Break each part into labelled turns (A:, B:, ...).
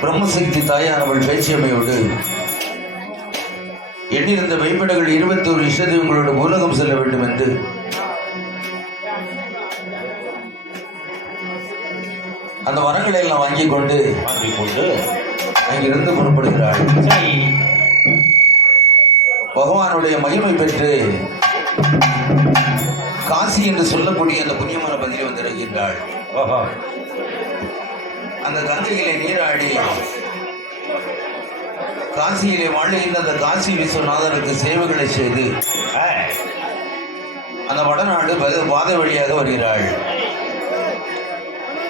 A: பிரம்மசக்தி தாயானவள் பேச்சியம்மையோடு எண்ணிருந்த வைப்படங்கள் இருபத்தி ஒரு இஷ்டதெய்வங்களோடு உலகம் செல்ல வேண்டும் என்று அந்த வரங்களை எல்லாம் வாங்கிக் கொண்டு
B: வாங்கிக் கொண்டு
A: அங்கிருந்து புறப்படுகிறாள். பகவானுடைய மகிமை பெற்று காசி என்று சொல்லக்கூடிய அந்த புண்ணியமான பதிலை வந்திருக்கின்றாள் அந்த கங்கையிலே நீராடி காசியிலே வாழ்கின்ற அந்த காசி விஸ்வநாதருக்கு சேவைகளை செய்து
B: ஆ,
A: அந்த வடநாடு பத- பாதை வழியாக வருகிறாள்.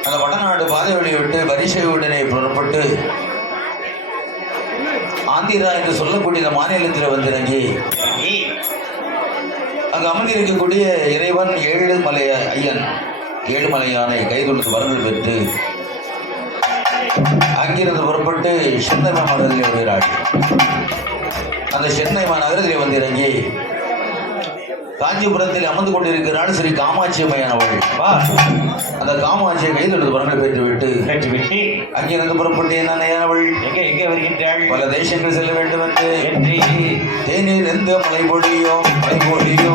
A: அந்த வடநாடு பாதை வழியை விட்டு வரிசையுடனே புறப்பட்டு ஆந்திரா என்று சொல்லக்கூடிய இந்த மாநிலத்தில் வந்திறங்கி அங்கு அமர்ந்திருக்கக்கூடிய இறைவன் ஏழு மலை ஐயன் ஏழுமலையானை கைதொழுத்து வரங்கள் பெற்று அங்கிருந்து புறப்பட்டு சென்னை மாநகரத்தில் வருகிறாள் அந்த சென்னை மாநகரத்தில் வந்து இறங்கி காஞ்சிபுரத்தில் அமர்ந்து கொண்டிருக்கிறாள் ஸ்ரீ காமாட்சி அம்மையானவள்
B: வா.
A: அந்த காமாட்சியை கைதொழுத்து வரங்கள் பெற்றுவிட்டு.
B: வெற்றி வெற்றி
A: அங்கிருந்து புறப்பட்டு என்னையானவள்
B: எங்கே எங்கே வருகின்றாள்
A: பல தேசங்கள் செல்ல வேண்டும் என்று. தேநீர் எந்த மலை பொழியும் மலை பொழியும்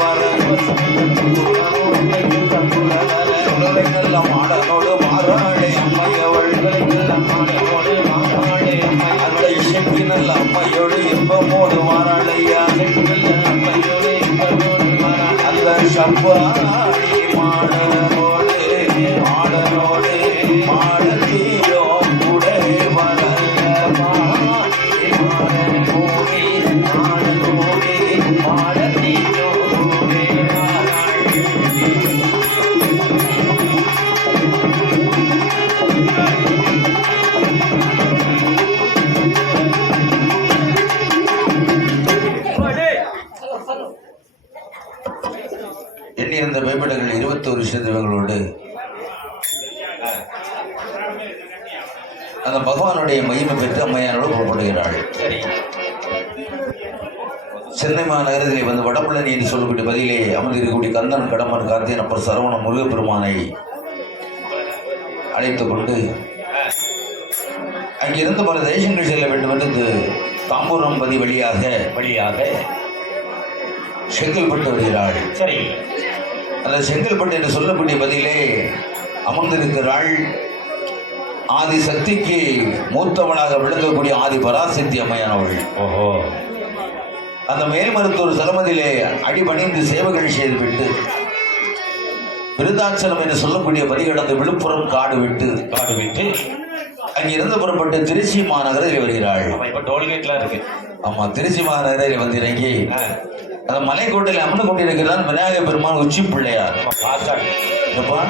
A: வர சுடலை நல்ல மாடனோடு மாறாளே அம்மையவள் அந்த இசைக்கு நல்ல அம்மையோடு இன்பமோடு மாறாளையா பாடி சப்பாடி இருபத்தோரு சிறுவங்களோடு அந்த பகவானுடைய மகிமை பெற்று அம்மையானோடு புறப்படுகிறாள். சென்னை மாநகரத்திலே வந்து வடபழனி என்று சொல்லக்கூடிய பதிலே அமர்ந்திருக்கக்கூடிய கந்தன் கடம்பன் கார்த்தியன் அப்பர் சரவண முருகப்பெருமானை அழைத்துக் கொண்டு அங்கிருந்து பல தேசங்கள் செல்ல வேண்டும் என்று தாம்பூரம் பதி வழியாக
B: வழியாக
A: செங்கல்பட்டு வருகிறாள்.
B: சரி.
A: அந்த செங்கல்பட்டு என்று சொல்லக்கூடிய பதிலே அமர்ந்திருக்கிறாள். ஆதி சக்திக்கு மூத்தவளாக விளங்கக்கூடிய ஆதி பராசக்தி அம்மையானவள்
B: ஓஹோ.
A: அந்த மேல்மருத்துவர் தளமதிலே அடிபணிந்து சேவைகள் செய்துவிட்டு விருதாச்சலம் என்று சொல்லக்கூடிய பதி கடந்து விழுப்புரம் காடு விட்டு
B: காடு விட்டு.
A: அங்கிருந்து புறப்பட்டு திருச்சி மாநகரில் வருகிறாள்
B: இப்ப டோல்கேட்லாம் இருக்கு.
A: ஆமா திருச்சி மாநகரில் வந்து இறங்கி அந்த மலைக்கோட்டையில் அமர்ந்து கொண்டிருக்கிறான் விநாயகர் பெருமான் உச்சி பிள்ளையார்.
B: ஃபாஸ்டாக்
A: என்னப்பா?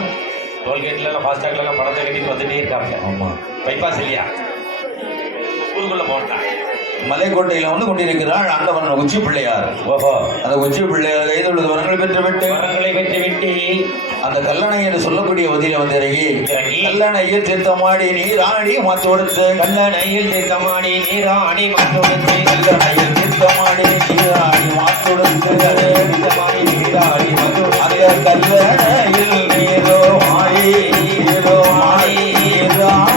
B: டோல்கேட்ல ஃபாஸ்டாக்ல பணத்தை கட்டிட்டு வந்துட்டே இருக்காங்க
A: ஆமா.
B: பைபாஸ் இல்லையா? ஊருக்குள்ள போட்டான்
A: மலைக்கோட்டையில வந்து கொண்டிருக்கிறாள் ஆண்டவன் உச்சி பிள்ளையார்.
B: ஓஹோ.
A: அந்த உச்சி பிள்ளையார் கைதொழுது வரங்கள் பெற்றுவிட்டு.
B: மரங்களை வெற்றி விட்டு
A: அந்த கல்லணை என்று சொல்லக்கூடிய வதியில வந்து இறங்கி கல்லணையில் தீர்த்தமாடி நீராடி மாத்து கொடுத்து.
B: கல்லணையில் தீர்த்தமாடி நீராடி மற்றொடுத்து
A: கல்லணையில் தீர்த்தமாடி நீராடி மாத்து கொடுத்து.
B: தீர்த்தமாடி நீராடி
A: அந்த கல்லணையில் நீரோ மாடி நீரோ மாடி நீராடி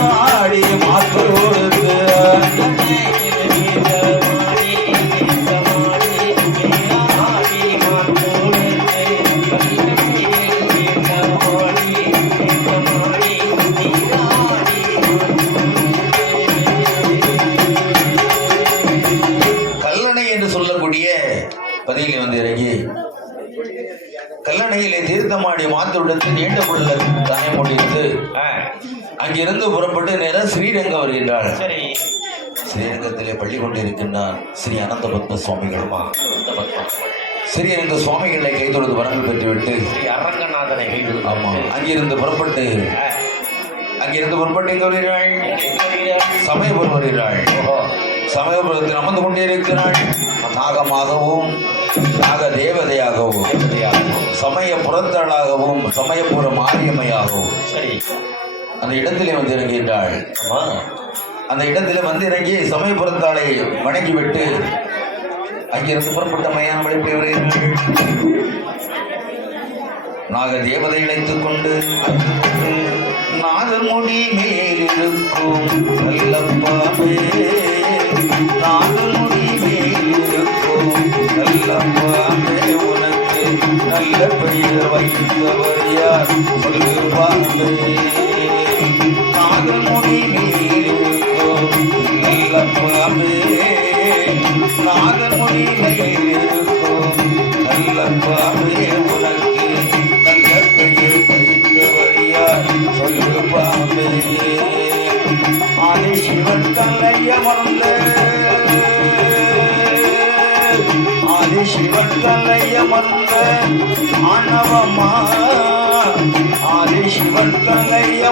A: பள்ளி கொண்டிருக்கின்றார் ஸ்ரீ அனந்த பத்ம சுவாமிகளுமா
B: இந்த பக்கம்
A: ஸ்ரீரங்க சுவாமிகளை கைதொழுது வரங்கள் பெற்றுவிட்டு
B: ஸ்ரீ அரங்கநாதனை கைது
A: ஆமா அங்கிருந்து புறப்பட்டு அங்கிருந்து புறப்பட்டு எங்க வருகிறாள் சமயபுரம் வருகிறாள் சமயபுரத்தில் அமர்ந்து கொண்டிருக்கிறாள் நாகமாகவும் நாக தேவதையாகவும். சமய புறத்தாளாகவும் சமயபுர மாரியம்மையாகவும்
B: சரி.
A: அந்த இடத்திலே வந்து இறங்குகின்றாள்
B: ஆமா.
A: அந்த இடத்துல வந்து இறங்கி சமயபுரத்தாளை வணங்கிவிட்டு அங்கிருந்து புறப்பட்ட மையான வழிபடி நாக தேவதை இழைத்துக் கொண்டு நாகமுடி மேலிருக்கும் நல்லப்பாவே நாகமுடி மேலிருக்கும் நல்லப்பாவே உனக்கு நல்ல பெயர் வைத்தவர் யார்? சொல்லு சொல்லுவாவே நாகமுடி மேல். நல்லப்பாவே நாகமுடி மேலிருக்கும் நல்லப்பாவே உனக்கு நல்ல பெயர் வைத்தவர் யார் ஆதி சிவன் தலையமர்ந்த ஆதி சிவன் ஆணவமா. ஆதி சிவன்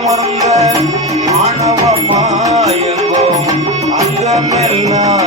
A: மறந்த ஆணவமா. எங்கோ caramel now.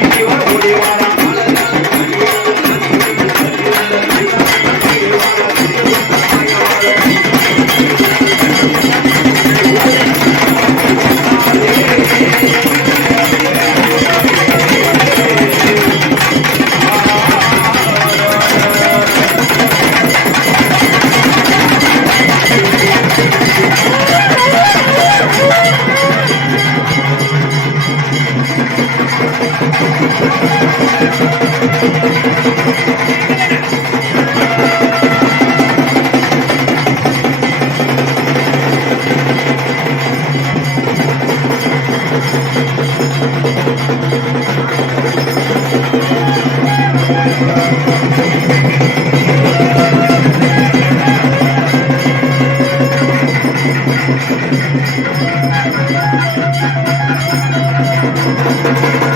A: Thank you. Thank you.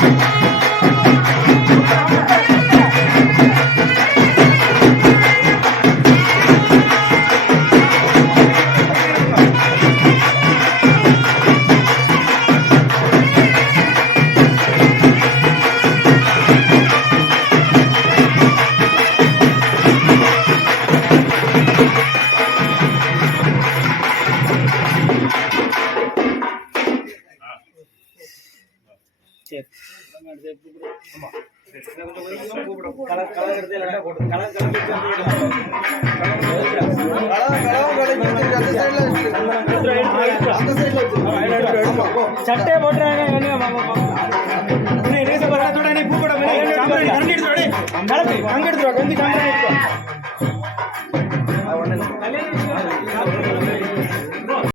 A: Thank you. சரி ஆமாம் கலர் கலர் எடுத்து இல்லைன்னா போட்டு கலர்
C: கலர் போட்டுறாங்க பூ படம் கரண்டி எடுத்து வந்து கரண்டி